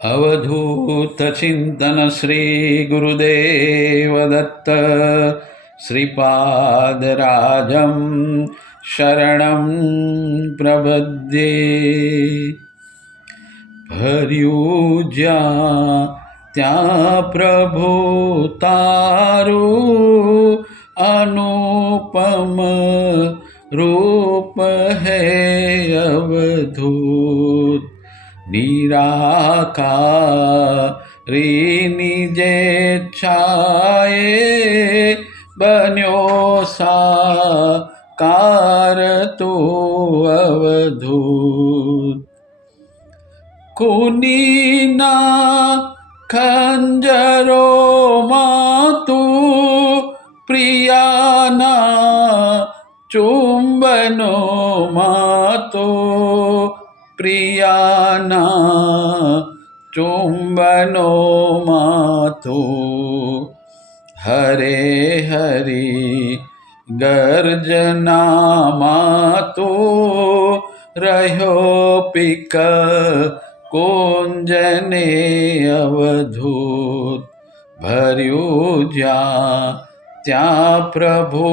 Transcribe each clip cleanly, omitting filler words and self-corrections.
अवधूत चिंतन श्री गुरुदेव दत्त श्रीपादराजं शरणं प्रपद्ये। भर्યું જ્યાં ત્યાં પ્રભુ તારું અનુપમ રૂપ હે અવધૂત। નિરાકારી નિજે છાયે બન્યો સાકાર તું અવધૂત। ખૂનીના ખંજરોમાં તું પ્રિયાના ચુંબનોમાં તો પ્રિયાના ચુંબનોમાં તું હરે હરી ગર્જનામાં તું રહ્યો પિક કુંજને અવધૂત। ભર્યું જ્યાં ત્યાં પ્રભુ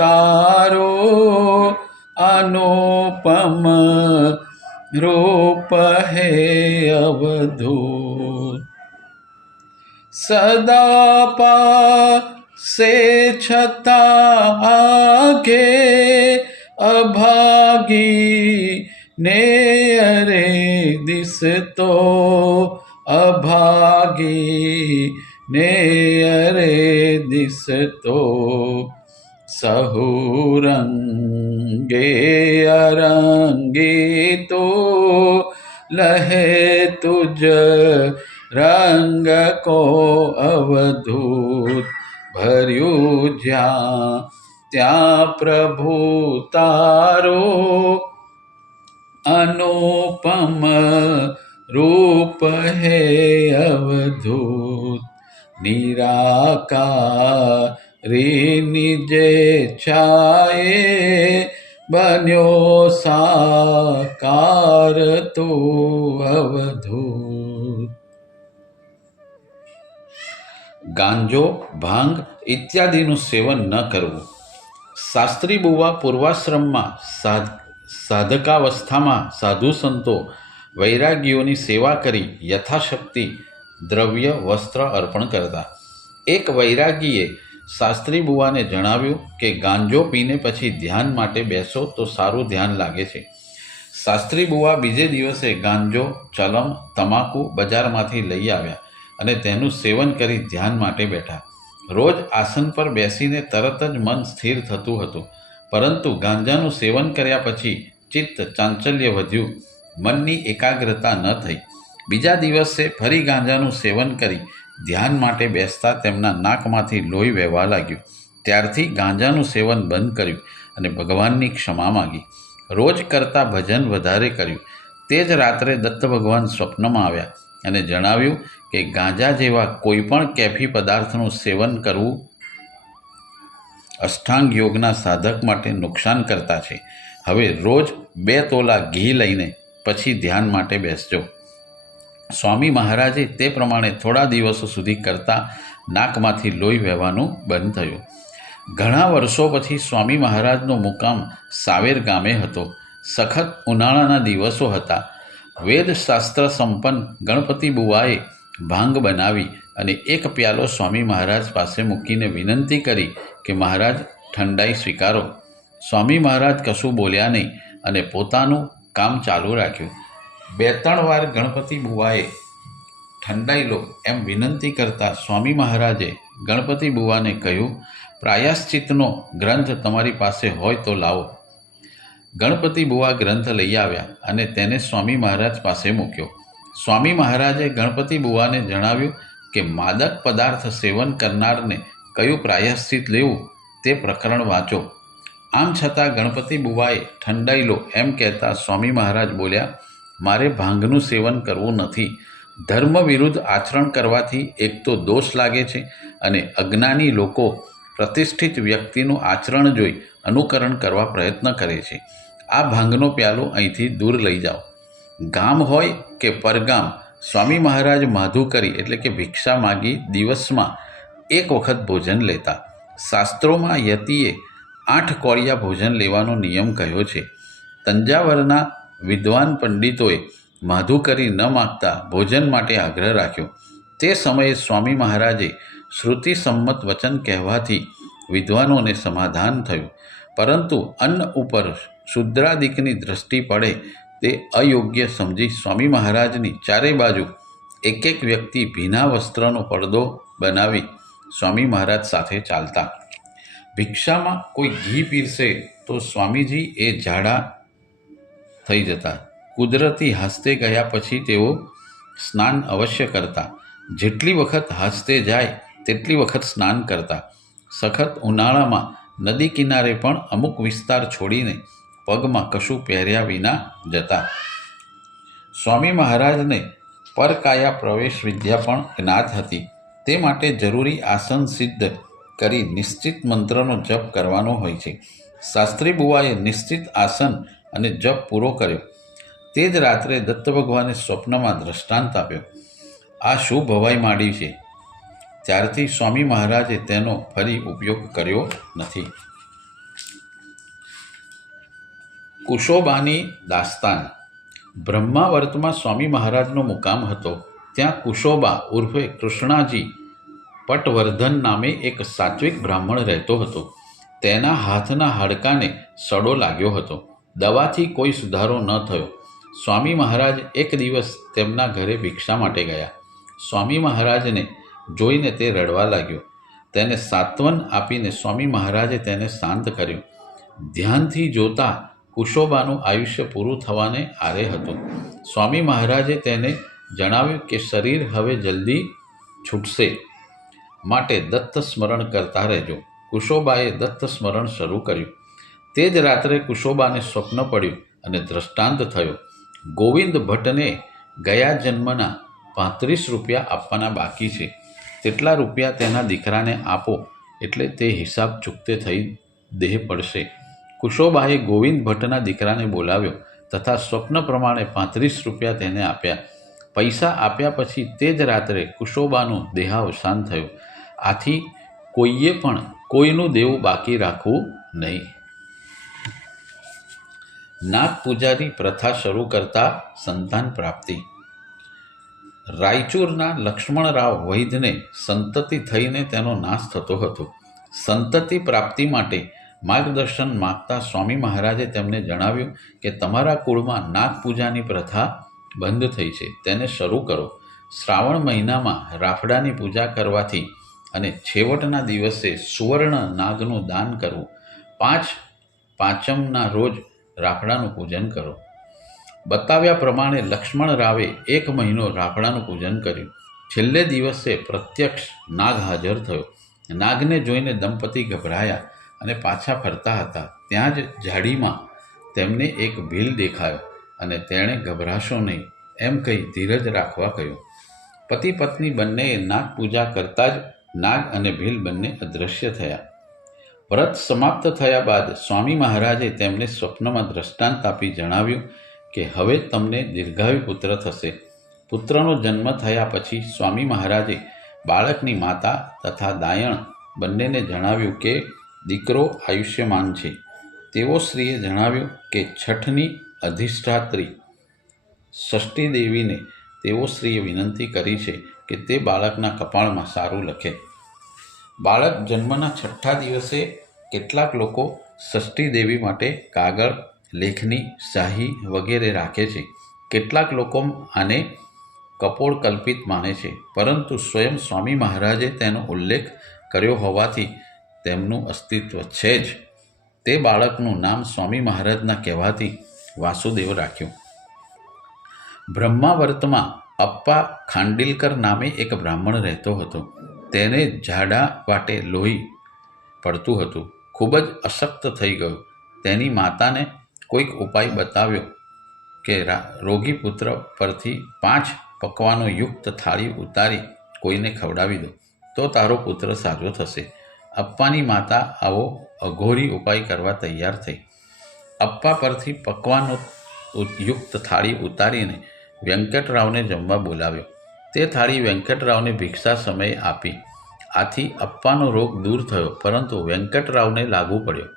તારું અનુપમ રૂપ હે અવધૂત। સદા પાસે છતાં આગે અભાગી ને અરે દિસતો અભાગી ને અરે દિસતો। સહુરંગે અરંગી તો લહે તુજ રંગ કો અવધૂત। ભર્યું જ્યાં ત્યાં પ્રભુ તારું અનુપમ રૂપ હે અવધૂત। નિરાકારી નિજે છાયે બન્યો સાકાર તું અવધૂત। ગાંજો, ભાંગ ઇત્યાદિનું સેવન ન કરવું। શાસ્ત્રી બુવા પૂર્વાશ્રમમાં સાધકાવસ્થામાં સાધુ સંતો વૈરાગીઓની સેવા કરી યથાશક્તિ દ્રવ્ય વસ્ત્ર અર્પણ કરતા। એક વૈરાગીએ શાસ્ત્રી બુવાને જણાવ્યું કે ગાંજો પીને પછી ધ્યાન માટે બેસો તો સારું ધ્યાન લાગે છે। શાસ્ત્રી બુવા બીજે દિવસે ગાંજો, ચલમ, તમાકુ બજારમાંથી લઈ આવ્યા અને તેનું સેવન કરી ધ્યાન માટે બેઠા। રોજ આસન પર બેસીને તરત જ મન સ્થિર થતું હતું, પરંતુ ગાંજાનું સેવન કર્યા પછી ચિત્ત ચાંચલ્ય વધ્યું, મનની એકાગ્રતા ન થઈ। બીજા દિવસે ફરી ગાંજાનું સેવન કરી ધ્યાન માટે બેસતા તેમના નાકમાંથી લોહી વહેવા લાગ્યું। ત્યારથી ગાંજાનું સેવન બંધ કર્યું અને ભગવાનની ક્ષમા માગી। રોજ કરતાં ભજન વધારે કર્યું। તે જ રાત્રે દત્ત ભગવાન સ્વપ્નમાં આવ્યા અને જણાવ્યું કે ગાંજા જેવા કોઈ પણ કેફી પદાર્થનું સેવન કરવું અષ્ટાંગ યોગના સાધક માટે નુકસાન કરતા છે। હવે રોજ 2 તોલા ઘી લઈને પછી ધ્યાન માટે બેસજો। સ્વામી મહારાજે તે પ્રમાણે થોડા દિવસો સુધી કરતાં નાકમાંથી લોહી વહેવાનું બંધ થયું। ઘણા વર્ષો પછી સ્વામી મહારાજનો મુકામ સાવેર ગામે હતો। સખત ઉનાળાના દિવસો હતા। વેદશાસ્ત્ર સંપન્ન ગણપતિ બુવાએ ભાંગ બનાવી અને એક પ્યાલો સ્વામી મહારાજ પાસે મૂકીને વિનંતી કરી કે મહારાજ ઠંડાઈ સ્વીકારો। સ્વામી મહારાજ કશું બોલ્યા નહીં અને પોતાનું કામ ચાલુ રાખ્યું। 2-3 વાર ગણપતિ બુવાએ ઠંડાઈ લો એમ વિનંતી કરતા સ્વામી મહારાજે ગણપતિ બુવાને કહ્યું, પ્રાયશ્ચિતનો ગ્રંથ તમારી પાસે હોય તો લાવો। ગણપતિ બુવા ગ્રંથ લઈ આવ્યા અને તેને સ્વામી મહારાજ પાસે મૂક્યો। સ્વામી મહારાજે ગણપતિ બુવાને જણાવ્યું કે માદક પદાર્થ સેવન કરનારને કયું પ્રાયશ્ચિત લેવું તે પ્રકરણ વાંચો। આમ છતાં ગણપતિ બુવાએ ઠંડાઈ લો એમ કહેતા સ્વામી મહારાજ બોલ્યા, મારે ભાંગનું સેવન કરવું નથી। ધર્મ વિરુદ્ધ આચરણ કરવાથી એક તો દોષ લાગે છે અને અજ્ઞાની લોકો પ્રતિષ્ઠિત વ્યક્તિનું આચરણ જોઈ અનુકરણ કરવા પ્રયત્ન કરે છે। આ ભાંગનો પ્યાલો અહીંથી દૂર લઈ જાઓ। ગામ હોય કે પરગામ સ્વામી મહારાજ માધુકરી એટલે કે ભિક્ષા માગી દિવસમાં એક વખત ભોજન લેતા. શાસ્ત્રોમાં યતિએ 8 કોળિયા ભોજન લેવાનો નિયમ કહ્યો છે. તંજાવરના વિદ્વાન પંડિતોએ માધુકરી ન માગતા ભોજન માટે આગ્રહ રાખ્યો. તે સમયે સ્વામી મહારાજે શ્રુતિસંમત વચન કહેવાથી વિદ્વાનોને સમાધાન થયું, પરંતુ અન્ન ઉપર શુદ્રાદિકની દ્રષ્ટિ પડે તે અયોગ્ય સમજી સ્વામી મહારાજની ચારે બાજુ એક એક વ્યક્તિ ભીના વસ્ત્રનો પડદો બનાવી સ્વામી મહારાજ સાથે ચાલતા. ભિક્ષામાં કોઈ ઘી પીરસે તો સ્વામીજી એ ઝાડા થઈ જતા. કુદરતી હાસ્તે ગયા પછી તેઓ સ્નાન અવશ્ય કરતા. જેટલી વખત હાસ્તે જાય તેટલી વખત સ્નાન કરતા. સખત ઉનાળામાં નદી કિનારે પણ અમુક વિસ્તાર છોડીને પગમાં કશું પહેર્યા વિના જતા. સ્વામી મહારાજને પરકાયા પ્રવેશ વિદ્યા પણ જ્ઞાત હતી. તે માટે જરૂરી આસન સિદ્ધ કરી નિશ્ચિત મંત્રનો જપ કરવાનો હોય છે. શાસ્ત્રી બુવાએ નિશ્ચિત આસન અને જપ પૂરો કર્યો. તે જ રાત્રે દત્ત ભગવાને સ્વપ્નમાં દ્રષ્ટાંત આપ્યો. આ શું ભવાઈ માંડી છે? ત્યારથી સ્વામી મહારાજે તેનો ફરી ઉપયોગ કર્યો નથી. કુશોબાની દાસ્તાન. બ્રહ્માવર્તમાં સ્વામી મહારાજનો મુકામ હતો. ત્યાં કુશોબા ઉર્ફે કૃષ્ણાજી પટવર્ધન નામે એક સાત્વિક બ્રાહ્મણ રહેતો હતો. તેના હાથના હાડકાને સડો લાગ્યો હતો. દવાથી કોઈ સુધારો ન થયો. સ્વામી મહારાજ એક દિવસ તેમના ઘરે ભિક્ષા માટે ગયા. સ્વામી મહારાજને જોઈને તે રડવા લાગ્યો. તેને સાંત્વન આપીને સ્વામી મહારાજે તેને શાંત કર્યો. ધ્યાનથી જોતા કુશોબાનું આયુષ્ય પૂરું થવાને આરે હતું. સ્વામી મહારાજે તેને જણાવ્યું કે શરીર હવે જલ્દી છૂટશે, માટે દત્ત સ્મરણ કરતા રહેજો. કુશોબાએ દત્ત સ્મરણ શરૂ કર્યું. તે જ રાત્રે કુશોબાને સ્વપ્ન પડ્યું અને દ્રષ્ટાંત થયો. ગોવિંદ ભટ્ટને ગયા જન્મના 35 રૂપિયા આપવાના બાકી છે. તેટલા રૂપિયા તેના દીકરાને આપો, એટલે તે હિસાબ ચૂકતે થઈ દેહ પડશે. કુશોબાએ ગોવિંદ ભટ્ટના દીકરાને બોલાવ્યો તથા સ્વપ્ન પ્રમાણે 35 રૂપિયા તેને આપ્યા. પૈસા આપ્યા પછી તે જ રાત્રે કુશોબાનું દેહાવસાન થયું. આથી કોઈએ પણ કોઈનું દેવું બાકી રાખવું નહીં. નાગ પૂજારી પ્રથા શરૂ કરતા સંતાન પ્રાપ્તિ. રાયચૂરના લક્ષ્મણરાવ વૈદ્યને સંતતિ થઈને તેનો નાશ થતો હતો. સંતતિ પ્રાપ્તિ માટે માર્ગદર્શન માગતા સ્વામી મહારાજે તેમને જણાવ્યું કે તમારા કુળમાં નાગ પૂજાની પ્રથા બંધ થઈ છે, તેને શરૂ કરો. શ્રાવણ મહિનામાં રાફડાની પૂજા કરવાથી અને છેવટના દિવસે સુવર્ણ નાગનું દાન કરવું. પાંચમના રોજ રાફડાનું પૂજન કરો. બતાવ્યા પ્રમાણે લક્ષ્મણરાવે 1 મહિનો રાફડાનું પૂજન કર્યું. છેલ્લે દિવસે પ્રત્યક્ષ નાગ હાજર થયો. નાગને જોઈને દંપતી ગભરાયા અને પાછા ફરતા હતા. ત્યાં જ ઝાડીમાં તેમને એક ભીલ દેખાયો અને તેણે ગભરાશો નહીં એમ કહી ધીરજ રાખવા કહ્યું. પતિ પત્ની બંનેએ નાગ પૂજા કરતા જ નાગ અને ભીલ બંને અદૃશ્ય થયા. વ્રત સમાપ્ત થયા બાદ સ્વામી મહારાજે તેમને સ્વપ્નમાં દ્રષ્ટાંત આપી જણાવ્યું કે હવે તમને દીર્ઘાયુ પુત્ર થશે. પુત્રનો જન્મ થયા પછી સ્વામી મહારાજે બાળકની માતા તથા દાયણ બંનેને જણાવ્યું કે દીકરો આયુષ્યમાન છે. તેઓ શ્રીએ જણાવ્યું કે છઠની અધિષ્ઠાત્રી ષષ્ઠી દેવીને તેઓ શ્રીએ વિનંતી કરી છે કે તે બાળકના કપાળમાં સારું લખે. બાળક જન્મના 6થા દિવસે કેટલાક લોકો ષષ્ઠી દેવી માટે કાગળ, લેખની, શાહી વગેરે રાખે છે. કેટલાક લોકો આને કપોળ કલ્પિત માને છે, પરંતુ સ્વયં સ્વામી મહારાજે તેનો ઉલ્લેખ કર્યો હોવાથી તેમનું અસ્તિત્વ છે જ. તે બાળકનું નામ સ્વામી મહારાજના કહેવાથી વાસુદેવ રાખ્યું. બ્રહ્માવર્તમાં અપ્પા ખાંડિલકર નામે એક બ્રાહ્મણ રહેતો હતો. તેને ઝાડા વાટે લોહી પડતું હતું. ખૂબ જ અશક્ત થઈ ગયો. તેની માતાને કોઈક ઉપાય બતાવ્યો કે રોગી પુત્ર પરથી 5 પકવાનો યુક્ત થાળી ઉતારી કોઈને ખવડાવી દો તો તારો પુત્ર સાજો થશે. અપ્પાની માતા આવો અઘોરી ઉપાય કરવા તૈયાર થઈ. અપ્પા પરથી પકવાનો યુક્ત થાળી ઉતારીને વેંકટરાવને જમવા બોલાવ્યો. તે થાળી વેંકટરાવને ભિક્ષા સમયે આપી. આથી અપ્પાનો રોગ દૂર થયો, પરંતુ વેંકટરાવને લાગુ પડ્યો.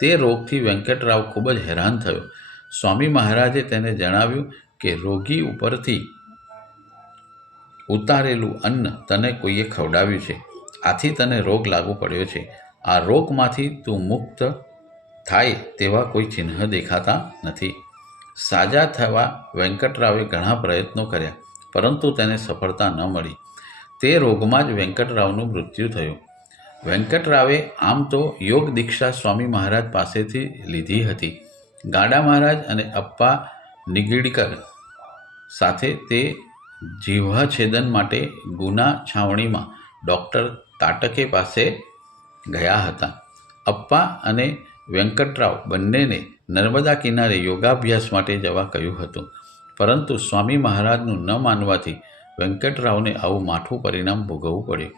તે રોગથી વેંકટરાવ ખૂબ જ હેરાન થયો. સ્વામી મહારાજે તેને જણાવ્યું કે રોગી ઉપરથી ઉતારેલું અન્ન તને કોઈએ ખવડાવ્યું છે, આથી તને રોગ લાગુ પડ્યો છે. આ રોગમાંથી તું મુક્ત થાય તેવા કોઈ ચિહ્ન દેખાતા નથી. સાજા થવા વેંકટરાવે ઘણા પ્રયત્નો કર્યા, પરંતુ તેને સફળતા ન મળી. તે રોગમાં જ વેંકટરાવનું મૃત્યુ થયું. વેંકટરાવે આમ તો યોગ દીક્ષા સ્વામી મહારાજ પાસેથી લીધી હતી. ગાડા મહારાજ અને અપ્પા નિગીડકર સાથે તે જીહ્વા છેદન માટે ગુના છાવણીમાં ડૉક્ટર તાટકે પાસે ગયા હતા. અપ્પા અને વેંકટરાવ બંનેને નર્મદા કિનારે યોગાભ્યાસ માટે જવા કહ્યું હતું, પરંતુ સ્વામી મહારાજનું ન માનવાથી વેંકટરાવને આવું માઠું પરિણામ ભોગવવું પડ્યું.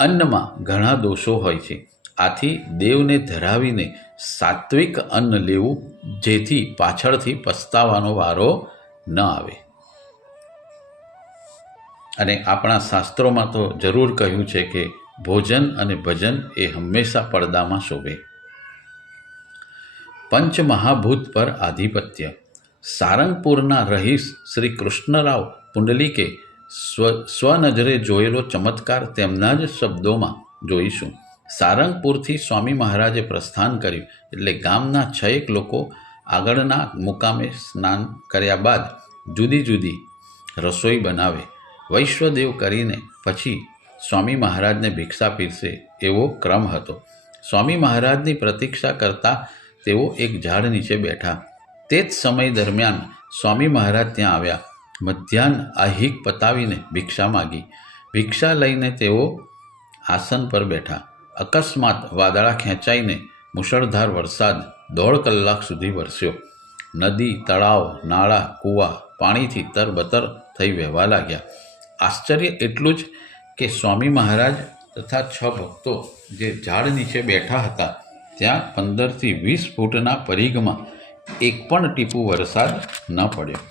અન્નમાં ઘણા દોષો હોય છે, આથી દેવને ધરાવીને સાત્વિક અન્ન લેવું, જેથી પાછળથી પસ્તાવાનો વારો ન આવે. અને આપણા શાસ્ત્રોમાં તો જરૂર કહ્યું છે કે ભોજન અને ભજન એ હંમેશા પડદામાં શોભે. પંચમહાભૂત પર આધિપત્ય. સારંગપુરના રહીશ શ્રી કૃષ્ણરાવ પુંડલિકે સ્વનજરે જોયેલો ચમત્કાર તેમના જ શબ્દોમાં જોઈશું. સારંગપુરથી સ્વામી મહારાજે પ્રસ્થાન કર્યું એટલે ગામના 6 લોકો આગળના મુકામે સ્નાન કર્યા બાદ જુદી જુદી રસોઈ બનાવે, વૈશ્વદેવ કરીને પછી સ્વામી મહારાજને ભિક્ષા પીરસે એવો ક્રમ હતો. સ્વામી મહારાજની પ્રતીક્ષા કરતા તેઓ એક ઝાડ નીચે બેઠા. તે જ સમય દરમિયાન સ્વામી મહારાજ ત્યાં આવ્યા. મધ્યાહ્ન આહિક પતાવીને ભિક્ષા માગી. ભિક્ષા લઈને તેઓ આસન પર બેઠા. અકસ્માત વાદળા ખેંચાઈને મુશળધાર વરસાદ 1.5 કલાક સુધી વરસ્યો. નદી, તળાવ, નાળા, કૂવા પાણીથી તરબતર થઈ વહેવા લાગ્યા. આશ્ચર્ય એટલું જ કે સ્વામી મહારાજ તથા 6 ભક્તો જે ઝાડ નીચે બેઠા હતા ત્યાં 15થી 20 ફૂટના પરિઘમાં એક પણ ટીપું વરસાદ ન પડ્યો.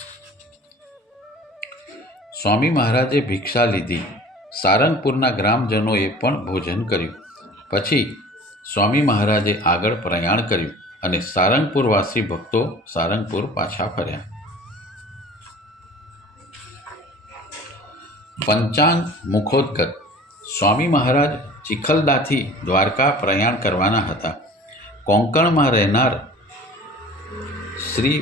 સ્વામી મહારાજે ભિક્ષા લીધી. સારંગપુરના ગ્રામજનોએ પણ ભોજન કર્યું. પછી સ્વામી મહારાજે આગળ પ્રયાણ કર્યું અને સારંગપુરવાસી ભક્તો સારંગપુર પાછા ફર્યા. પંચાંગ મુખોદ્ગત. સ્વામી મહારાજ ચિખલદાથી દ્વારકા પ્રયાણ કરવાના હતા. કોંકણમાં રહેનાર શ્રી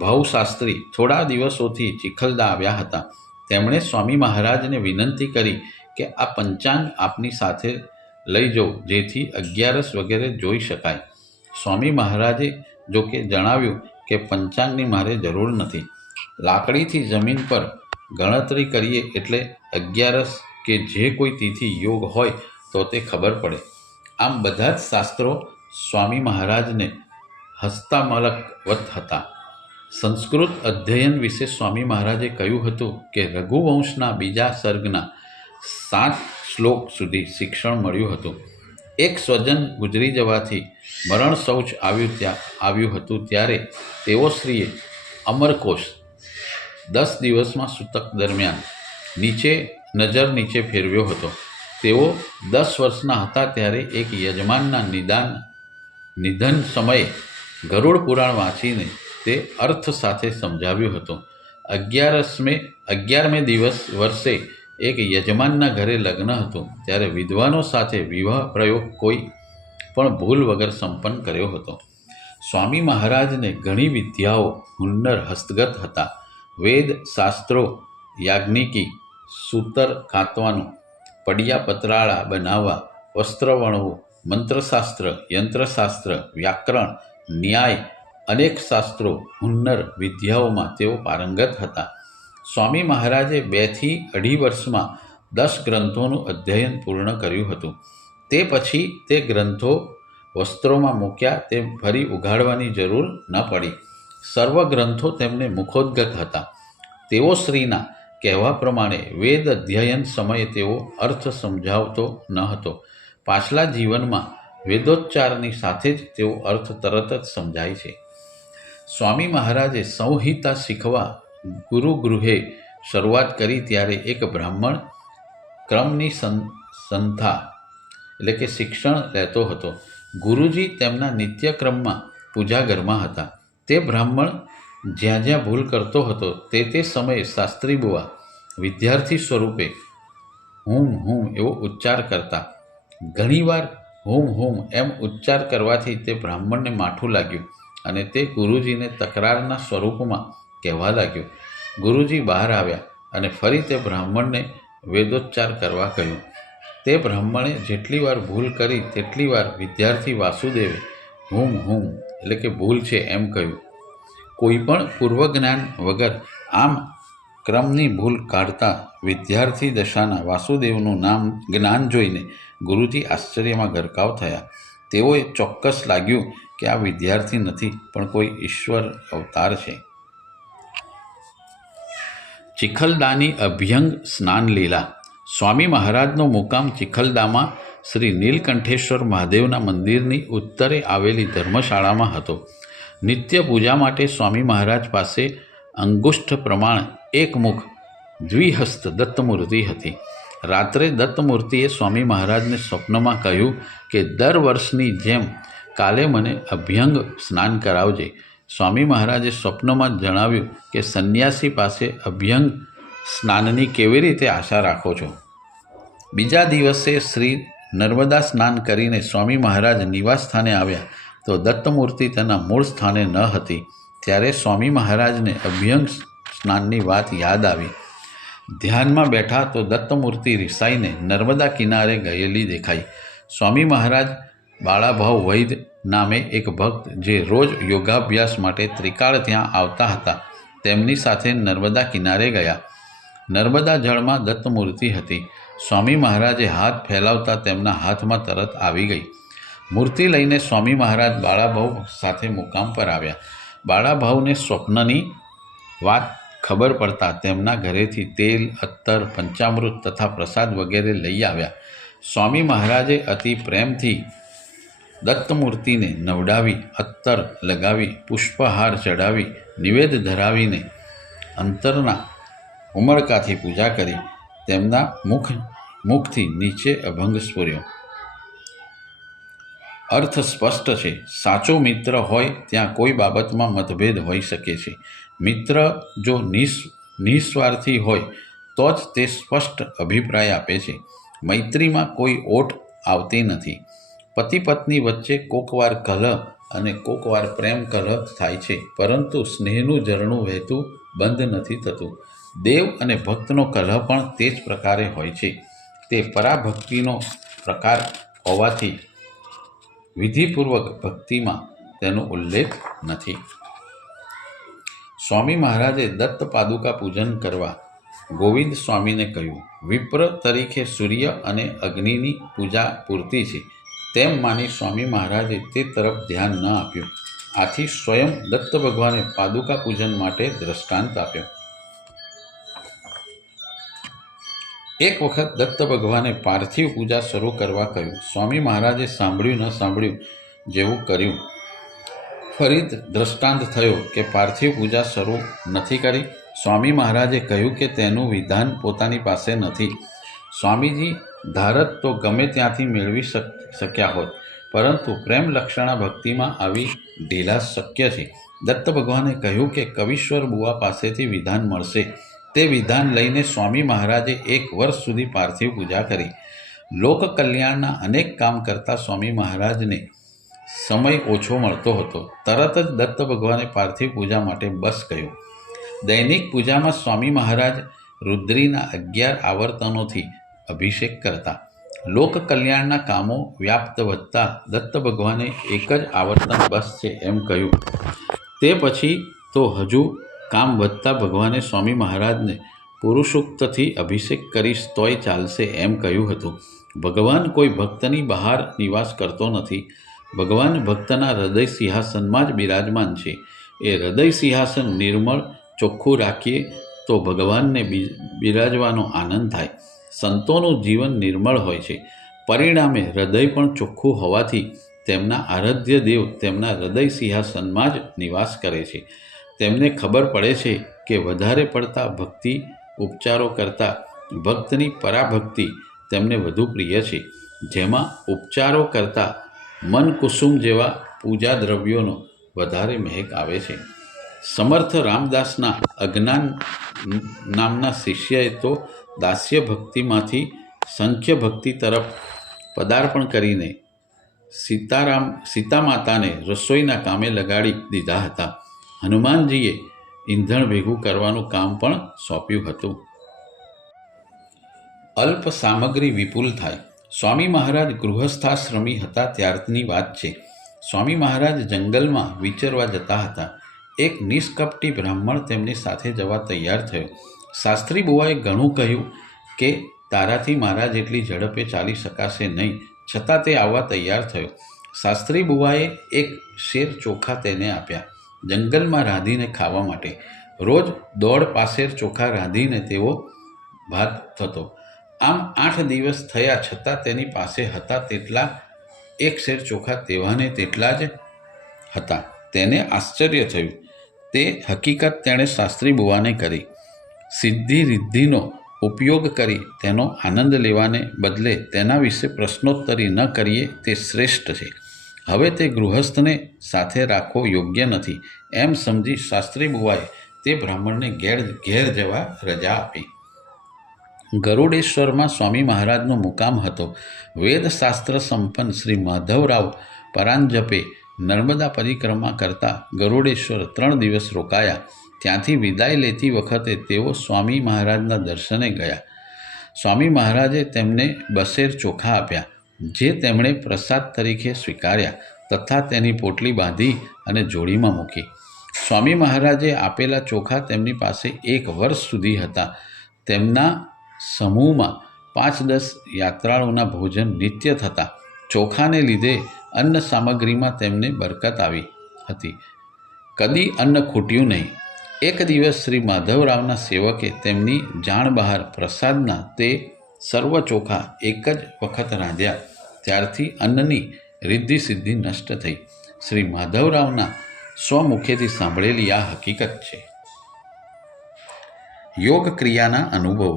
ભાઉશાસ્ત્રી થોડા દિવસોથી ચિખલદા આવ્યા હતા. તેમણે સ્વામી મહારાજને વિનંતી કરી કે આ પંચાંગ આપની સાથે લઈ જાઉં, જેથી 11 વગેરે જોઈ શકાય. સ્વામી મહારાજે જોકે જણાવ્યું કે પંચાંગની મારે જરૂર નથી. લાકડીથી જમીન પર ગણતરી કરીએ એટલે 11 કે જે કોઈ તિથિ યોગ હોય તો તે ખબર પડે. આમ બધા જ શાસ્ત્રો સ્વામી મહારાજને હસ્તમલકવત હતા. સંસ્કૃત અધ્યયન વિશે સ્વામી મહારાજે કહ્યું હતું કે રઘુવંશના બીજા સર્ગના 7 શ્લોક સુધી શિક્ષણ મળ્યું હતું. એક સ્વજન ગુજરી જવાથી મરણ શૌચ આવ્યું હતું ત્યારે તેઓ શ્રીએ અમરકોશ 10 દિવસમાં સૂતક દરમિયાન નજર નીચે ફેરવ્યો હતો. તેઓ 10 વર્ષના હતા ત્યારે એક યજમાનના નિધન સમયે ગરુડ પુરાણ વાંચીને તે અર્થ સાથે સમજાવ્યું હતું. 11મે વર્ષે એક યજમાનના ઘરે લગ્ન હતું ત્યારે વિદ્વાનો સાથે વિવાહ પ્રયોગ કોઈ પણ ભૂલ વગર સંપન્ન કર્યો હતો. સ્વામી મહારાજને ઘણી વિદ્યાઓ હુન્નર હસ્તગત હતા. વેદ શાસ્ત્રો, યાજ્ઞિકી, સૂતર કાતવાનું, પડિયા પતરાળા બનાવવા, વસ્ત્ર વણવું, મંત્રશાસ્ત્ર, યંત્રશાસ્ત્ર, વ્યાકરણ, ન્યાય, અનેક શાસ્ત્રો, હુન્નર વિદ્યાઓમાં તેઓ પારંગત હતા. સ્વામી મહારાજે 2 થી 2.5 વર્ષમાં 10 ગ્રંથોનું અધ્યયન પૂર્ણ કર્યું હતું. તે પછી તે ગ્રંથો વસ્ત્રોમાં મૂક્યા. તે ફરી ઉઘાડવાની જરૂર ન પડી. સર્વ ગ્રંથો તેમને મુખોદ્ગત હતા. તેઓ શ્રીના કહેવા પ્રમાણે વેદ અધ્યયન સમયે તેઓ અર્થ સમજાવતો ન હતો. પાછલા જીવનમાં વેદોચ્ચારની સાથે જ તેઓ અર્થ તરત જ સમજાય છે. સ્વામી મહારાજે સંહિતા શીખવા ગુરુગૃહે શરૂઆત કરી ત્યારે એક બ્રાહ્મણ ક્રમની સંસ્થા એટલે કે શિક્ષણ લેતો હતો. ગુરુજી તેમના નિત્યક્રમમાં પૂજાઘરમાં હતા. તે બ્રાહ્મણ જ્યાં જ્યાં ભૂલ કરતો હતો તે સમયે શાસ્ત્રી બુઆ વિદ્યાર્થી સ્વરૂપે હુમ હુમ એવો ઉચ્ચાર કરતા. ઘણીવાર હુમ હુમ એમ ઉચ્ચાર કરવાથી તે બ્રાહ્મણને માઠું લાગ્યું અને તે ગુરુજીને તકરારના સ્વરૂપમાં કહેવા લાગ્યો. ગુરુજી બહાર આવ્યા અને ફરી તે બ્રાહ્મણને વેદોચ્ચાર કરવા કહ્યું. તે બ્રાહ્મણે જેટલી વાર ભૂલ કરી તેટલી વાર વિદ્યાર્થી વાસુદેવે હુમ હુમ એટલે કે ભૂલ છે એમ કહ્યું. કોઈ પણ પૂર્વજ્ઞાન વગર આમ ક્રમની ભૂલ કાઢતા વિદ્યાર્થી દશાના વાસુદેવનું જ્ઞાન જોઈને ગુરુજી આશ્ચર્યમાં ગરકાવ થયા. તેઓએ ચોક્કસ લાગ્યું કે આ વિદ્યાર્થી નથી પણ કોઈ ઈશ્વર અવતાર છે. ચિખલદાની અભ્યંગ સ્નાન લીલા. સ્વામી મહારાજનો મુકામ ચિખલદામાં શ્રી નીલકંઠેશ્વર મહાદેવના મંદિરની ઉત્તરે આવેલી ધર્મશાળામાં હતો. નિત્ય પૂજા માટે સ્વામી મહારાજ પાસે અંગુષ્ઠ પ્રમાણ એક મુખ દ્વિહસ્ત દત્તમૂર્તિ હતી. રાત્રે દત્તમૂર્તિએ સ્વામી મહારાજને સ્વપ્નમાં કહ્યું કે દર વર્ષની જેમ કાલે મને અભ્યંગ સ્નાન કરાવજે. સ્વામી મહારાજે સ્વપ્નમાં જણાવ્યું કે સંન્યાસી પાસે અભ્યંગ સ્નાનની કેવી રીતે આશા રાખો છો. બીજા દિવસે શ્રી નર્મદા સ્નાન કરીને સ્વામી મહારાજ નિવાસ સ્થાને આવ્યા તો દત્તમૂર્તિ તેના મૂળ સ્થાને ન હતી. ત્યારે સ્વામી મહારાજને અભ્યંગ સ્નાનની વાત યાદ આવી. ધ્યાનમાં બેઠા તો દત્તમૂર્તિ રિસાઈને નર્મદા કિનારે ગયેલી દેખાઈ. સ્વામી મહારાજ બાળાભાવ વૈદ નામે એક ભક્ત જે રોજ યોગાભ્યાસ માટે ત્રિકાળ ત્યાં આવતા હતા તેમની સાથે નર્મદા કિનારે ગયા. નર્મદા જળમાં દત્તમૂર્તિ હતી. સ્વામી મહારાજે હાથ ફેલાવતા તેમના હાથમાં તરત આવી ગઈ. મૂર્તિ લઈને સ્વામી મહારાજ બાળાભાવ સાથે મુકામ પર આવ્યા. બાળાભાવને સ્વપ્નની વાત ખબર પડતા તેમના ઘરેથી તેલ, અત્તર, પંચામૃત તથા પ્રસાદ વગેરે લઈ આવ્યા. સ્વામી મહારાજે અતિ પ્રેમથી દત્તમૂર્તિને નવડાવી, અત્તર લગાવી, પુષ્પહાર ચડાવી, નિવેદ ધરાવીને અંતરના ઉમળકાથી પૂજા કરી. તેમના મુખથી નીચે અભંગ સ્ફુર્યો. અર્થ સ્પષ્ટ છે. સાચો મિત્ર હોય ત્યાં કોઈ બાબતમાં મતભેદ હોઈ શકે છે. મિત્ર જો નિસ્વાર્થી હોય તો જ તે સ્પષ્ટ અભિપ્રાય આપે છે. મૈત્રીમાં કોઈ ઓટ આવતી નથી. પતિ પત્ની વચ્ચે કોકવાર કલહ અને કોકવાર પ્રેમ કલહ થાય છે, પરંતુ સ્નેહનું ઝરણું વહેતું બંધ નથી થતું. દેવ અને ભક્તનો કલહ પણ તે જ પ્રકારે હોય છે. તે પરાભક્તિનો પ્રકાર હોવાથી વિધિપૂર્વક ભક્તિમાં તેનો ઉલ્લેખ નથી. સ્વામી મહારાજે દત્ત પાદુકા પૂજન કરવા ગોવિંદ સ્વામીને કહ્યું. વિપ્ર તરીકે સૂર્ય અને અગ્નિની પૂજા પૂરતી છે તેમ માની સ્વામી મહારાજે તે તરફ ધ્યાન ન આપ્યું. આથી સ્વયં દત્ત ભગવાને પાદુકા પૂજન માટે દ્રષ્ટાંત આપ્યો. એક વખત દત્ત ભગવાને પાર્થિવ પૂજા શરૂ કરવા કહ્યું. સ્વામી મહારાજે સાંભળ્યું ન સાંભળ્યું જેવું કર્યું. ફરી દ્રષ્ટાંત થયો કે પાર્થિવ પૂજા શરૂ નથી કરી. સ્વામી મહારાજે કહ્યું કે તેનું વિધાન પોતાની પાસે નથી. સ્વામીજી ધારત તો ગમે ત્યાંથી મેળવી શક્યા હોત, પરંતુ પ્રેમ લક્ષણા ભક્તિમાં આવી ઢીલાસ શક્ય છે. દત્ત ભગવાને કહ્યું કે કવિશ્વર બુઆ પાસેથી વિધાન મળશે. તે વિધાન લઈને સ્વામી મહારાજે 1 વર્ષ સુધી પાર્થિવ પૂજા કરી. લોક કલ્યાણના અનેક કામ કરતા સ્વામી મહારાજને સમય ઓછો મળતો હતો. તરત જ દત્ત ભગવાને પાર્થિવ પૂજા માટે બસ કહ્યું. દૈનિક પૂજામાં સ્વામી મહારાજ રુદ્રીના 11 આવર્તનોથી અભિષેક કરતા. લોક કલ્યાણના કામો વ્યાપ્ત વધતા દત્ત ભગવાને એક જ આવર્તન બસ છે એમ કહ્યું. તે પછી તો હજુ કામ વધતા ભગવાને સ્વામી મહારાજને પુરુષોક્તથી અભિષેક કરીશ તોય ચાલશે એમ કહ્યું હતું. ભગવાન કોઈ ભક્તની બહાર નિવાસ કરતો નથી. ભગવાન ભક્તના હૃદય સિંહાસનમાં જ બિરાજમાન છે. એ હૃદય સિંહાસન નિર્મળ ચોખ્ખું રાખીએ તો ભગવાનને બિરાજવાનો આનંદ થાય. સંતોનું જીવન નિર્મળ હોય છે. પરિણામે હૃદય પણ ચોખ્ખું હોવાથી તેમના આરાધ્ય દેવ તેમના હૃદય સિંહાસનમાં જ નિવાસ કરે છે. તેમને ખબર પડે છે કે વધારે પડતા ભક્તિ ઉપચારો કરતાં ભક્તની પરાભક્તિ તેમને વધુ પ્રિય છે, જેમાં ઉપચારો કરતાં મન કુસુમ જેવા પૂજા દ્રવ્યોનો વધારે મહેક આવે છે. સમર્થ રામદાસના અજ્ઞાન નામના શિષ્યએ તો દાસ્ય ભક્તિમાંથી સંખ્ય ભક્તિ તરફ પદાર્પણ કરીને સીતા માતાને રસોઈના કામે લગાડી દીધા હતા. હનુમાનજીએ ઈંધણ ભેગું કરવાનું કામ પણ સોંપ્યું હતું. અલ્પ સામગ્રી વિપુલ થાય. સ્વામી મહારાજ ગૃહસ્થાશ્રમી હતા ત્યારની વાત છે. સ્વામી મહારાજ જંગલમાં વિચરવા જતા હતા. એક નિષ્કપટી બ્રાહ્મણ તેમની સાથે જવા તૈયાર થયો. શાસ્ત્રી બુવાએ ઘણું કહ્યું કે તારાથી મારા જેટલી ઝડપે ચાલી શકાશે નહીં, છતાં તે આવવા તૈયાર થયો. શાસ્ત્રી બુવાએ એક શેર ચોખા તેને આપ્યા, જંગલમાં રાંધીને ખાવા માટે. રોજ 1.5 પાસેર ચોખા રાંધીને તેઓ ભાત થતો. આમ 8 દિવસ થયા છતાં તેની પાસે હતા તેટલા 1 શેર ચોખા તેવાને તેટલા જ હતા. તેને આશ્ચર્ય થયું. તે હકીકત તેણે શાસ્ત્રી બુવાને કરી. સિદ્ધિ રિદ્ધિનો ઉપયોગ કરી તેનો આનંદ લેવાને બદલે તેના વિશે પ્રશ્નોત્તરી ન કરીએ તે શ્રેષ્ઠ છે. હવે તે ગૃહસ્થને સાથે રાખવો યોગ્ય નથી એમ સમજી શાસ્ત્રી બુવાએ તે બ્રાહ્મણને ઘેર જવા રજા આપી. ગરુડેશ્વરમાં સ્વામી મહારાજનો મુકામ હતો. વેદશાસ્ત્ર સંપન્ન શ્રી માધવરાવ પરાંજપે નર્મદા પરિક્રમા કરતા ગરુડેશ્વર 3 દિવસ રોકાયા. ત્યાંથી વિદાય લેતી વખતે તેઓ સ્વામી મહારાજના દર્શને ગયા. સ્વામી મહારાજે તેમને 2 શેર ચોખા આપ્યા, જે તેમણે પ્રસાદ તરીકે સ્વીકાર્યા તથા તેની પોટલી બાંધી અને જોડીમાં મૂકી. સ્વામી મહારાજે આપેલા ચોખા તેમની પાસે 1 વર્ષ સુધી હતા. તેમના સમૂહમાં 5-10 યાત્રાળુના ભોજન નિત્ય થતા. ચોખાને લીધે અન્ન સામગ્રીમાં તેમને બરકત આવી હતી. કદી અન્ન ખૂટ્યું નહીં. એક દિવસ શ્રી માધવરાવના સેવકે તેમની જાણ બહાર પ્રસાદના તે સર્વ ચોખા એક જ વખત રાંધ્યા. ત્યારથી અન્નની રિદ્ધિ સિદ્ધિ નષ્ટ થઈ. શ્રી માધવરાવના સ્વમુખેથી સાંભળેલી આ હકીકત છે. યોગ ક્રિયાના અનુભવો.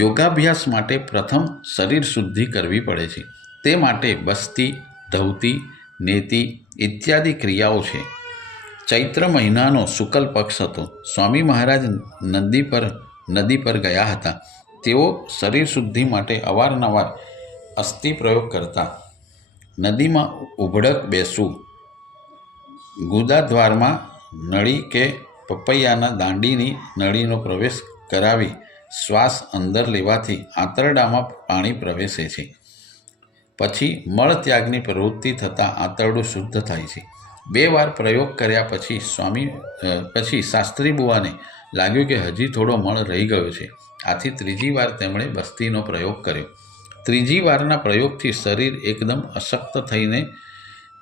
યોગાભ્યાસ માટે પ્રથમ શરીર શુદ્ધિ કરવી પડે છે. તે માટે બસ્તી, ધૌતી, નેતિ ઇત્યાદિ ક્રિયાઓ છે. ચૈત્ર મહિનાનો શુક્લ પક્ષ હતો. સ્વામી મહારાજ નદી પર ગયા હતા. તેઓ શરીર શુદ્ધિ માટે અવારનવાર અસ્થિ પ્રયોગ કરતા. નદીમાં ઉભડક બેસવું, ગુદાદ્વારમાં નળી કે પપૈયાના દાંડીની નળીનો પ્રવેશ કરાવી શ્વાસ અંદર લેવાથી આંતરડામાં પાણી પ્રવેશે છે. પછી મળત્યાગની પ્રવૃત્તિ થતાં આંતરડું શુદ્ધ થાય છે. 2 વાર પ્રયોગ કર્યા પછી શાસ્ત્રી બુવાને લાગ્યું કે હજી થોડો મળ રહી ગયો છે. આથી 3જી વાર તેમણે બસ્તીનો પ્રયોગ કર્યો. 3જી વારના પ્રયોગથી શરીર એકદમ અશક્ત થઈને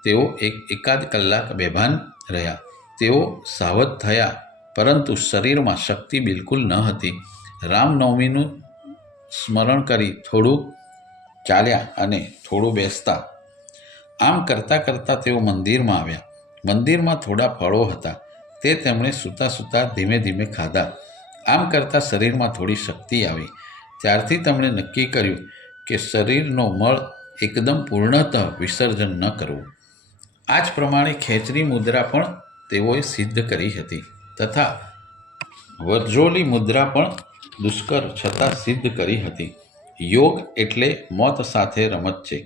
તેઓ એકાદ કલાક બેભાન રહ્યા. તેઓ સાવધ થયા, પરંતુ શરીરમાં શક્તિ બિલકુલ ન હતી. રામનવમીનું સ્મરણ કરી થોડું ચાલ્યા અને થોડું બેસતા. આમ કરતાં કરતાં તેઓ મંદિરમાં આવ્યા. મંદિરમાં થોડા ફળો હતા. તે તેમણે સૂતા સૂતા ધીમે ધીમે ખાધા. આમ કરતાં શરીરમાં થોડી શક્તિ આવી. ત્યારથી તેમણે નક્કી કર્યું કે શરીરનો મળ એકદમ પૂર્ણતઃ વિસર્જન ન કરવું. આ જ પ્રમાણે ખેંચરી મુદ્રા પણ તેઓએ સિદ્ધ કરી હતી તથા વજ્રોલી મુદ્રા પણ દુષ્કર છતાં સિદ્ધ કરી હતી. યોગ એટલે મોત સાથે રમત છે.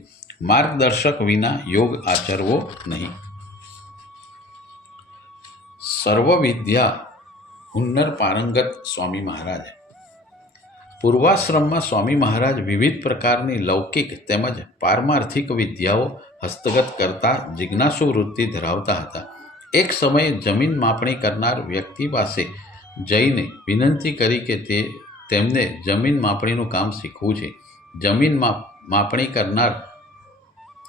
માર્ગદર્શક વિના યોગ આચરવો નહીં. સર્વ વિદ્યા હુન્નર પારંગત સ્વામી મહારાજ. પૂર્વાશ્રમમાં સ્વામી મહારાજ વિવિધ પ્રકારની લૌકિક તેમજ પારમાર્થિક વિદ્યાઓ હસ્તગત કરતા જિજ્ઞાસુ વૃત્તિ ધરાવતા હતા. એક સમયે જમીન માપણી કરનાર વ્યક્તિ પાસે જઈને વિનંતી કરી કે તેમને જમીન માપણીનું કામ શીખવું છે. જમીન માપણી કરનાર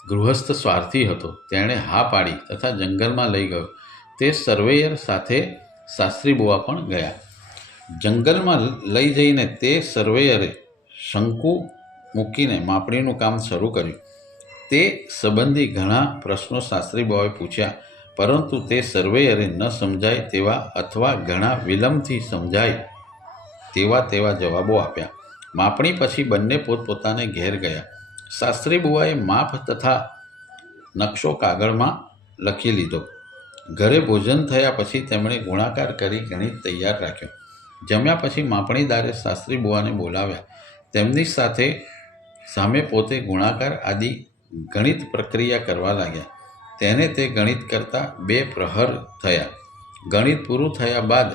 ગૃહસ્થ સ્વાર્થી હતો. તેણે હા પાડી તથા જંગલમાં લઈ ગયો. તે સર્વેયર સાથે શાસ્ત્રી બુવા પણ ગયા. જંગલમાં લઈ જઈને તે સર્વેયરે શંકુ મૂકીને માપણીનું કામ શરૂ કર્યું. તે સંબંધી ઘણા પ્રશ્નો શાસ્ત્રી બુવાએ પૂછ્યા, પરંતુ તે સર્વેયરે ન સમજાય તેવા અથવા ઘણા વિલંબથી સમજાય તેવા જવાબો આપ્યા. માપણી પછી બંને પોતપોતાને ઘેર ગયા. શાસ્ત્રી બુવાએ માપ તથા નકશો કાગળમાં લખી લીધો. ઘરે ભોજન થયા પછી તેમણે ગુણાકાર કરી ગણિત તૈયાર રાખ્યો. જમ્યા પછી માપણીદારે શાસ્ત્રી બુવાને બોલાવ્યા. તેમની સામે પોતે ગુણાકાર આદિ ગણિત પ્રક્રિયા કરવા લાગ્યા. તેને તે ગણિત કરતાં 2 પ્રહર થયા. ગણિત પૂરું થયા બાદ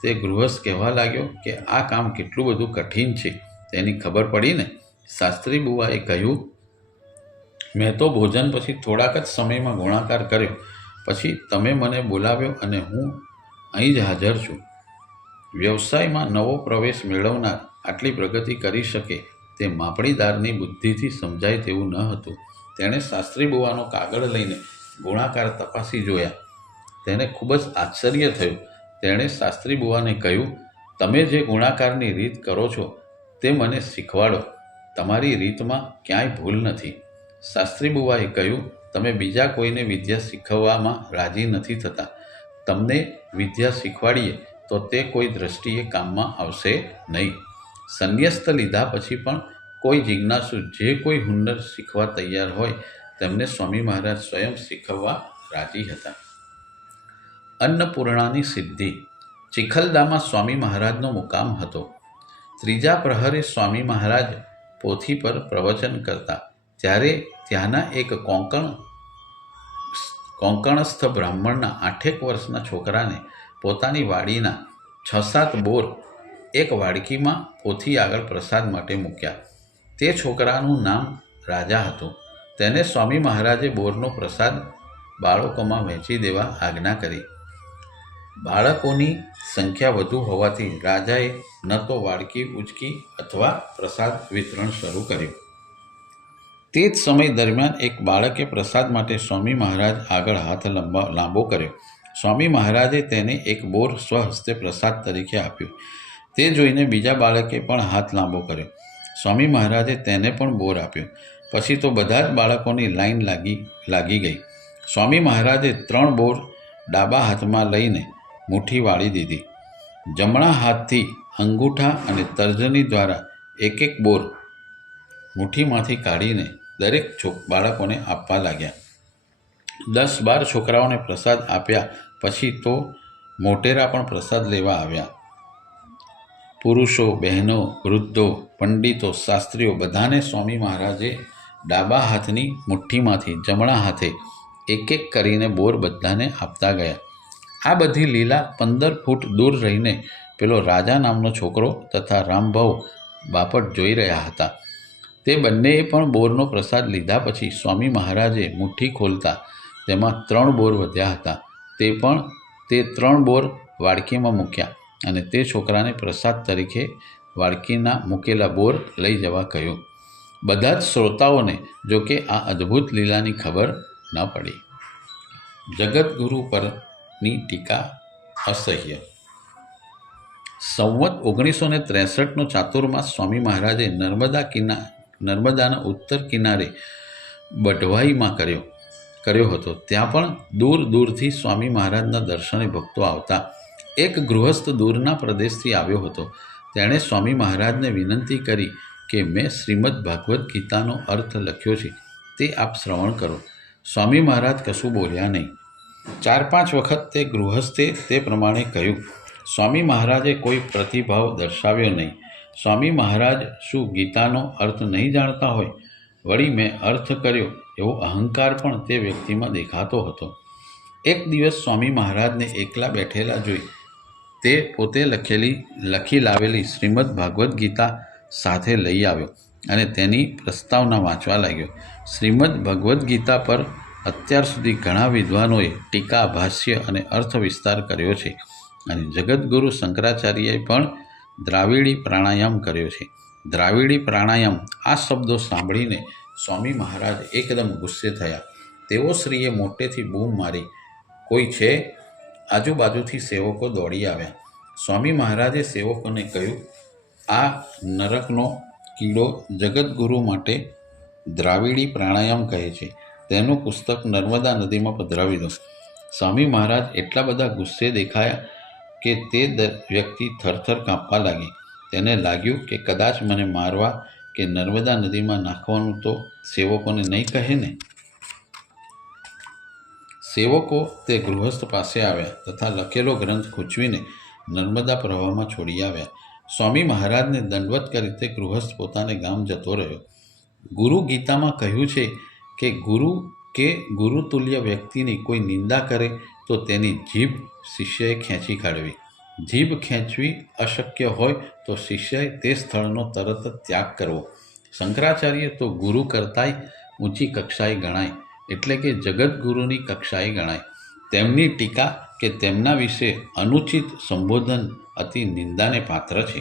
તે ગૃહસ્થ કહેવા લાગ્યો કે આ કામ કેટલું બધું કઠિન છે તેની ખબર પડી ને? શાસ્ત્રી બુવાએ કહ્યું, મેં તો ભોજન પછી થોડાક જ સમયમાં ગુણાકાર કર્યો. પછી તમે મને બોલાવ્યો અને હું અહીં જ હાજર છું. વ્યવસાયમાં નવો પ્રવેશ મેળવનાર આટલી પ્રગતિ કરી શકે તે માપણીદારની બુદ્ધિથી સમજાય તેવું ન હતું. તેણે શાસ્ત્રી બુવાનો કાગળ લઈને ગુણાકાર તપાસી જોયા. તેને ખૂબ જ આશ્ચર્ય થયું. તેણે શાસ્ત્રી બુવાને કહ્યું, તમે જે ગુણાકારની રીત કરો છો તે મને શીખવાડો. તમારી રીતમાં ક્યાંય ભૂલ નથી. શાસ્ત્રી બુવાએ કહ્યું, તમે બીજા કોઈને વિદ્યા શીખવવામાં રાજી નથી થતા. તમને વિદ્યા શીખવાડીએ તો તે કોઈ દ્રષ્ટિએ કામમાં આવશે નહીં. સંન્યસ્ત લીધા પછી પણ કોઈ જિજ્ઞાસુ જે કોઈ હુનર શીખવા તૈયાર હોય તેમને સ્વામી મહારાજ સ્વયં શીખવવા રાજી હતા. અન્નપૂર્ણાની સિદ્ધિ. ચિખલદામાં સ્વામી મહારાજનો મુકામ હતો. ત્રીજા પ્રહરે સ્વામી મહારાજ પોથી પર પ્રવચન કરતા ત્યારે ત્યાંના એક કોંકણસ્થ બ્રાહ્મણના 8 વર્ષના છોકરાને પોતાની વાડીના 6-7 બોર એક વાડકીમાં પોથી આગળ પ્રસાદ માટે મૂક્યા. તે છોકરાનું નામ રાજા હતું. તેને સ્વામી મહારાજે બોરનો પ્રસાદ બાળકોમાં વહેંચી દેવા આજ્ઞા કરી. બાળકોની સંખ્યા વધુ હોવાથી રાજાએ ન તો વાડકી ઉંચકી અથવા પ્રસાદ વિતરણ શરૂ કર્યું. તે જ સમય દરમિયાન એક બાળકે પ્રસાદ માટે સ્વામી મહારાજ આગળ હાથ લાંબો કર્યો. સ્વામી મહારાજે તેને એક બોર સ્વહસ્તે પ્રસાદ તરીકે આપ્યો. તે જોઈને બીજા બાળકે પણ હાથ લાંબો કર્યો. સ્વામી મહારાજે તેને પણ બોર આપ્યો. પછી તો બધા જ બાળકોની લાઈન લાગી ગઈ. સ્વામી મહારાજે 3 બોર ડાબા હાથમાં લઈને મુઠ્ઠી વાળી દીધી. જમણા હાથથી અંગૂઠા અને તર્જની દ્વારા એક બોર મુઠ્ઠીમાંથી કાઢીને દરેક બાળકોને આપવા લાગ્યા. 10-12 છોકરાઓને પ્રસાદ આપ્યા પછી તો મોટેરા પણ પ્રસાદ લેવા આવ્યા. પુરુષો, બહેનો, વૃદ્ધો, પંડિતો, શાસ્ત્રીઓ બધાને સ્વામી મહારાજે ડાબા હાથની મુઠ્ઠીમાંથી જમણા હાથે એક કરીને બોર બધાને આપતા ગયા. આ બધી લીલા 15 ફૂટ દૂર રહીને પેલો રાજા નામનો છોકરો તથા રામભાઉ બાપટ જોઈ રહ્યા હતા. તે બંનેએ પણ બોરનો પ્રસાદ લીધા પછી સ્વામી મહારાજે મુઠ્ઠી ખોલતા તેમાં 3 બોર વધ્યા હતા. તે 3 બોર વાડકીમાં મૂક્યા અને તે છોકરાને પ્રસાદ તરીકે વાડકીના મૂકેલા બોર લઈ જવા કહ્યું. બધા જ શ્રોતાઓને જોકે આ અદ્ભુત લીલાની ખબર ન પડી. જગતગુરુ પરની ટીકા અસહ્ય. સંવત 1963નો ચાતુર્માસ સ્વામી મહારાજે નર્મદાના ઉત્તર કિનારે બઢવાઈમાં કર્યો હતો. ત્યાં પણ દૂર દૂરથી સ્વામી મહારાજના દર્શને ભક્તો આવતા. એક ગૃહસ્થ દૂરના પ્રદેશથી આવ્યો હતો. તેણે સ્વામી મહારાજને વિનંતી કરી કે મેં શ્રીમદ ભાગવદ્ ગીતાનો અર્થ લખ્યો છે, તે આપ શ્રવણ કરો. સ્વામી મહારાજ કશું બોલ્યા નહીં. 4-5 વખત તે ગૃહસ્થે તે પ્રમાણે કહ્યું. સ્વામી મહારાજે કોઈ પ્રતિભાવ દર્શાવ્યો નહીં. સ્વામી મહારાજ શું ગીતાનો અર્થ નહીં જાણતા હોય? વળી મેં અર્થ કર્યો એવો અહંકાર પણ તે વ્યક્તિમાં દેખાતો હતો. એક દિવસ સ્વામી મહારાજને એકલા બેઠેલા જોઈ તે પોતે લખી લાવેલી શ્રીમદ ભાગવદ્ ગીતા સાથે લઈ આવ્યો અને તેની પ્રસ્તાવના વાંચવા લાગ્યો. શ્રીમદ ભગવદ્ ગીતા પર અત્યાર સુધી ઘણા વિદ્વાનોએ ટીકા, ભાષ્ય અને અર્થ વિસ્તાર કર્યો છે અને જગતગુરુ શંકરાચાર્યએ પણ દ્રાવિડી પ્રાણાયામ કર્યો છે. દ્રાવિડી પ્રાણાયામ આ શબ્દો સાંભળીને સ્વામી મહારાજ એકદમ ગુસ્સે થયા. તેઓ શ્રીએ મોટેથી બૂમ મારી, કોઈ છે? આજુબાજુથી સેવકો દોડી આવ્યા. સ્વામી મહારાજે સેવકોને કહ્યું, આ નરકનો કીડો જગતગુરુ માટે દ્રાવિડી પ્રાણાયામ કહે છે. તેનું પુસ્તક નર્મદા નદીમાં પધરાવી દો. સ્વામી મહારાજ એટલા બધા ગુસ્સે દેખાયા કે તે વ્યક્તિ થરથર કાંપવા લાગી. તેને લાગ્યું કે કદાચ મને મારવા કે નર્મદા નદીમાં નાખવાનું તો સેવકોને નહીં કહે ને. સેવકો તે ગૃહસ્થ પાસે આવ્યા તથા લખેલો ગ્રંથ ખૂંચવીને નર્મદા પ્રવાહમાં છોડી આવ્યા. સ્વામી મહારાજને દંડવત કરી તે ગૃહસ્થ પોતાને ગામ જતો રહ્યો. ગુરુ ગીતામાં કહ્યું છે કે ગુરુતુલ્ય વ્યક્તિની કોઈ નિંદા કરે તો તેની જીભ શિષ્યએ ખેંચી કાઢવી. જીભ ખેંચવી અશક્ય હોય તો શિષ્યએ તે સ્થળનો તરત જ ત્યાગ કરવો. શંકરાચાર્ય તો ગુરુ કરતાંય ઊંચી કક્ષાએ ગણાય, એટલે કે જગતગુરુની કક્ષાએ ગણાય. તેમની ટીકા કે તેમના વિશે અનુચિત સંબોધન અતિ નિંદાને પાત્ર છે.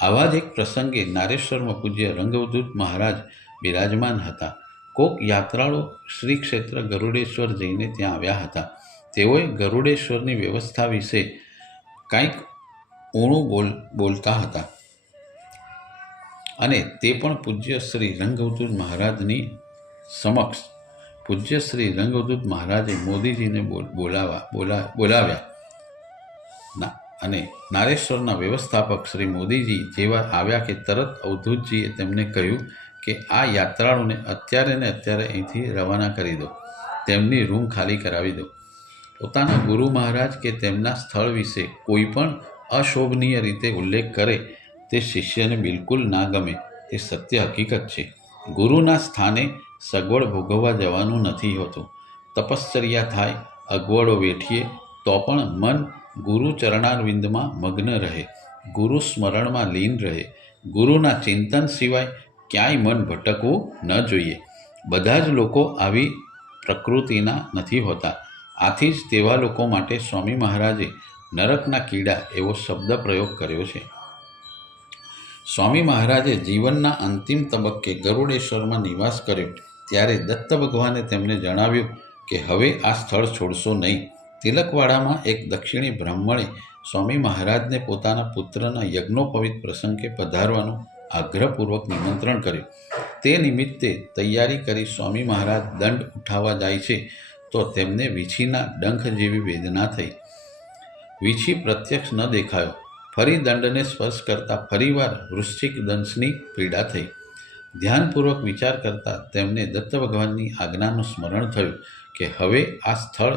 આવા જ એક પ્રસંગે નારેશ્વરમાં પૂજ્ય રંગવદૂત મહારાજ બિરાજમાન હતા. કોક યાત્રાળુ શ્રી ક્ષેત્ર ગરુડેશ્વર જઈને ત્યાં આવ્યા હતા. તેઓએ ગરુડેશ્વરની વ્યવસ્થા વિશે કંઈક ઊણું બોલતા હતા અને તે પણ પૂજ્ય શ્રી રંગવદૂત મહારાજની સમક્ષ. પૂજ્ય શ્રી રંગવદૂત મહારાજે મોદીજીને બોલાવ્યા અને નારેશ્વરના વ્યવસ્થાપક શ્રી મોદીજી જેવા આવ્યા કે તરત અવધૂતજીએ તેમને કહ્યું કે આ યાત્રાળુને અત્યારે ને અત્યારે અહીંથી રવાના કરી દો, તેમની રૂમ ખાલી કરાવી દો. પોતાના ગુરુ મહારાજ કે તેમના સ્થળ વિશે કોઈ પણ અશોભનીય રીતે ઉલ્લેખ કરે તે શિષ્યને બિલકુલ ના ગમે. તે સત્ય હકીકત છે. ગુરુના સ્થાને સગવડ ભોગવવા જવાનું નથી હોતું. તપશ્ચર્યા થાય, અગવડો વેઠીએ તો પણ મન ગુરુ ચરણારવિંદમાં મગ્ન રહે, ગુરુ સ્મરણમાં લીન રહે. ગુરુના ચિંતન સિવાય ક્યાંય મન ભટકવું ન જોઈએ. બધા જ લોકો આવી પ્રકૃતિના નથી હોતા. આથી જ તેવા લોકો માટે સ્વામી મહારાજે નરકના કીડા એવો શબ્દ પ્રયોગ કર્યો છે. સ્વામી મહારાજે જીવનના અંતિમ તબક્કે ગરુડેશ્વરમાં નિવાસ કર્યો ત્યારે દત્ત ભગવાને તેમને જણાવ્યું કે હવે આ સ્થળ છોડશો નહીં. તિલકવાડામાં એક દક્ષિણી બ્રાહ્મણે સ્વામી મહારાજને પોતાના પુત્રના યજ્ઞોપવિત પ્રસંગે પધારવાનું આગ્રહપૂર્વક નિમંત્રણ કર્યું. તે નિમિત્તે તૈયારી કરી સ્વામી મહારાજ દંડ ઉઠાવવા જાય છે તો તેમને વીછીના ડંખ જેવી વેદના થઈ. વીછી પ્રત્યક્ષ ન દેખાયો. ફરી દંડને સ્પર્શ કરતા ફરીવાર વૃશ્ચિક દંશની પીડા થઈ. ધ્યાનપૂર્વક વિચાર કરતા તેમને દત્ત ભગવાનની આજ્ઞાનું સ્મરણ થયું કે હવે આ સ્થળ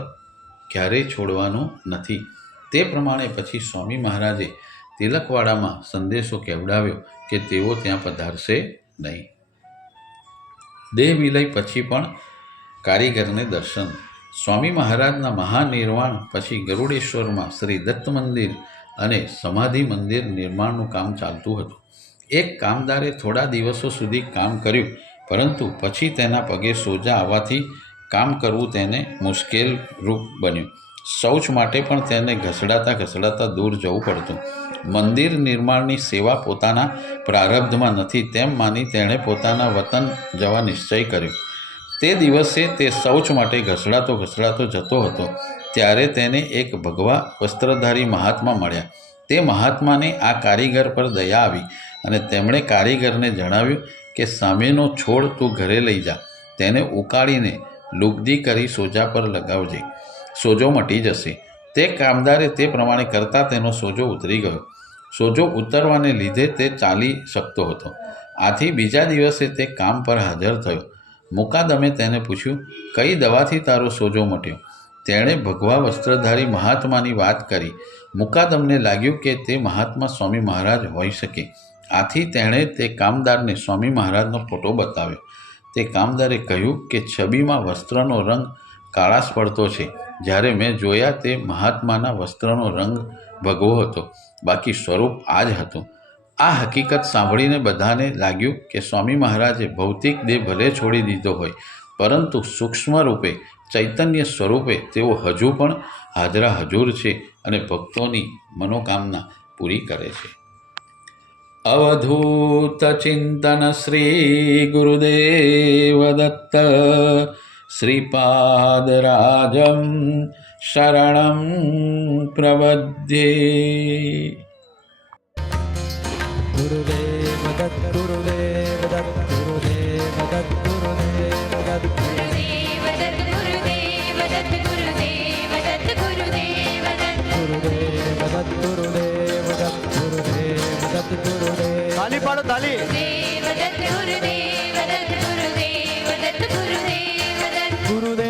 ક્યારેય છોડવાનું નથી. તે પ્રમાણે પછી સ્વામી મહારાજે તિલકવાડામાં સંદેશો કહેવડાવ્યો કે તેઓ ત્યાં પધારશે નહીં. દેહ વિલય પછી પણ કારીગરને દર્શન. સ્વામી મહારાજના મહાનિર્વાણ પછી ગરુડેશ્વરમાં શ્રી દત્ત મંદિર અને સમાધિ મંદિર નિર્માણનું કામ ચાલતું હતું. એક કામદારે થોડા દિવસો સુધી કામ કર્યું, પરંતુ પછી તેના પગે સોજા આવવાથી કામ કરવું તેને મુશ્કેલરૂપ બન્યું. શૌચ માટે પણ તેને ઘસડાતા દૂર જવું પડતું. મંદિર નિર્માણની સેવા પોતાના પ્રારબ્ધમાં નથી તેમ માની તેણે પોતાના વતન જવા નિશ્ચય કર્યો. તે દિવસે તે શૌચ માટે ઘસડાતો જતો હતો ત્યારે તેને એક ભગવા વસ્ત્રધારી મહાત્મા મળ્યા. તે મહાત્માને આ કારીગર પર દયા આવી અને તેમણે કારીગરને જણાવ્યું કે સામેનો છોડ તું ઘરે લઈ જા, તેને ઉકાળીને લુગદી કરી સોજા પર લગાવજે, સોજો મટી જશે. તે કામદારે તે પ્રમાણે કરતાં તેનો સોજો ઉતરી ગયો. સોજો ઉતરવાને લીધે તે ચાલી શકતો હતો. આથી બીજા દિવસે તે કામ પર હાજર થયો. મુકાદમે તેને પૂછ્યું, કઈ દવાથી તારો સોજો મટ્યો? તેણે ભગવા વસ્ત્રધારી મહાત્માની વાત કરી. મુકાદમને લાગ્યું કે તે મહાત્મા સ્વામી મહારાજ હોઈ શકે. આથી તેણે તે કામદારને સ્વામી મહારાજનો ફોટો બતાવ્યો. તે કામદારે કહ્યું કે છબીમાં વસ્ત્રનો રંગ કાળાશ પડતો છે, જ્યારે મેં જોયા તે મહાત્માના વસ્ત્રનો રંગ ભગવો હતો, બાકી સ્વરૂપ આ જ હતું. આ હકીકત સાંભળીને બધાને લાગ્યું કે સ્વામી મહારાજે ભૌતિક દેહ ભલે છોડી દીધો હોય, પરંતુ સૂક્ષ્મ રૂપે ચૈતન્ય સ્વરૂપે તેઓ હજુ પણ હાજરા હજુર છે અને ભક્તોની મનોકામના પૂરી કરે છે. અવધૂત ચિંતન શ્રી ગુરુદેવ દત્ત શ્રીપાદરાજમ શરણમ પ્રપદ્યે. ગુરુદેવ દત્ત ગુરુદેવ દત્ત ગુરુદેવ દત્ત ગુરુદેવ દત્ત ગુરુદેવ દત્ત ગુરુદેવ દત્ત ગુરુદેવ તાલી ગુરુદેવ દત્ત ગુરુદેવ દત્ત ગુરુદેવ દત્ત ગુરુદેવ દત્ત ગુરુદેવ